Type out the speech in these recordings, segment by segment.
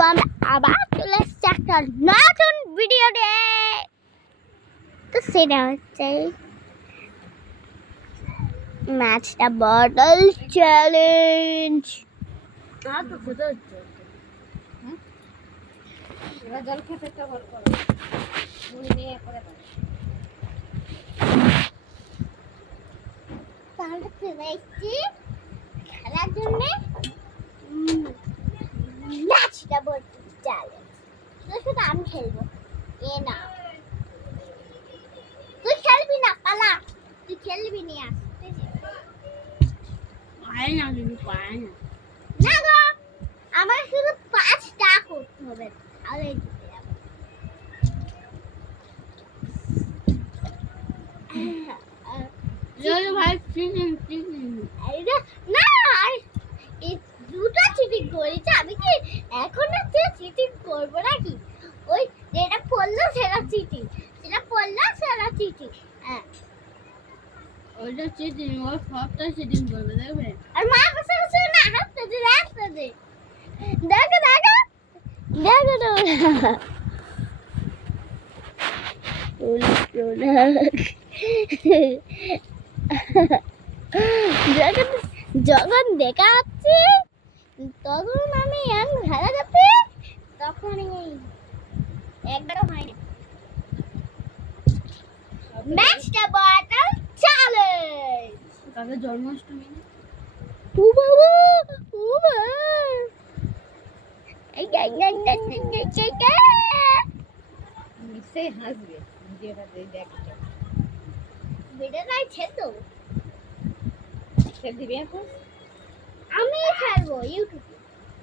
তো আমরা আবার চলে এসেছি একটা নতুন ভিডিও নিয়ে। তো সেটা হচ্ছে ম্যাচটা বটল চ্যালেঞ্জ। জল খেতে একটা বড় করো মুড়ি নিয়ে করে দাও। তাহলে চলে এসেছি খেলার জন্য ম্যাচটা বটল চ্যালেঞ্জ। তো শুধু আমি খেলবো, এ না তুই খেলবি না, পালা তুই খেলবি না। পায় না কিন্তু পায় না। না গো, আমার শুধু 5টা করতে হবে, তাহলে জিতে যাবো। ভাই চিকেন না, এই দুটো চিটিং করেছি আমি, কি এখন চিটিং করবো নাকি? ওই যেটা পড়লো সেটা চিটিং, সেটা পড়লো সেটা চিটিং। হ্যাঁ, ওইটা চিটিং, ও সবটা চিটিং করবে দেখবে। আর মা বসে বসে না হাসতে দে, হাসতে দে। দেখো দেখো দেখো তো যখন দেখা হচ্ছে তখন আমি খেলা যাবে, তখন একবারও হয়নি। ম্যাচটা বটল চ্যালেঞ্জ। কাকে জন্মাষ্টমী না? ও বাবা, ও বাবা, নিশ্চয়ই হাসবে ভিডিওটা দেখতে। ভিডিওটা ছেড়ে সে দিবে এখন। আমি ছাড়বো ইউটিউবে।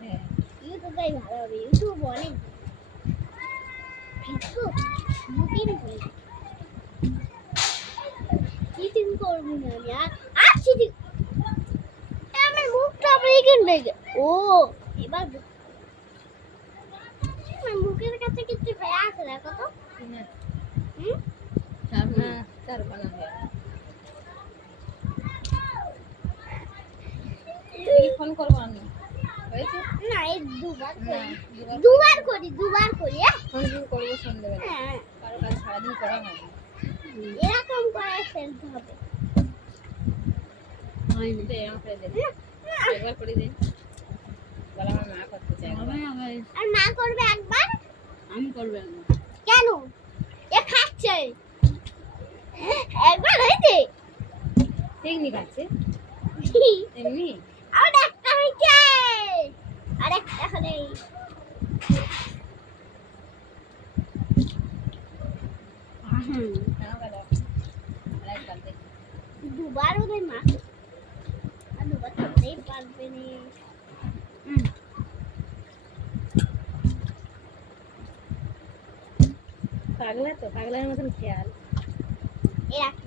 হ্যাঁ, ইউটিউবটাই ভালো হবে, ইউটিউব অনেক। ফেসবুক মুটিন করে চিটিং করবো না আমি, আর চিটিং। আমার মুখটা ব্রেকেন লেগে, ও এবার আমার মুখের কাছে কিছু হয়ে আছে, দেখো তো। না হুম, চার বানা হয়ে ফোন করবো আমি। হয়েছে না এই দুবার না, করি, দুবার করি, দুবার করি। ফোন করবো সন্ধ্যেবেলা। হ্যাঁ, কারো কাজ সারাদিন করা হয় না। এরকম করে ফেলতে হবে। হয় না, আমাকে দে একবার করে দে। বলা আমার মা করতে চাই। আর মা করবে একবার, আমি করবো একবার। কেন? এ খাচ্ছে একবার হয়েছে। টেকনিক আছে এমনি। আর একটা হয়েছে, আর একটা হলে দুবার ওদের মা, আর দুবার করতেই পারবে না। পাগলা তো, পাগলার মতন খেয়াল। এরা কি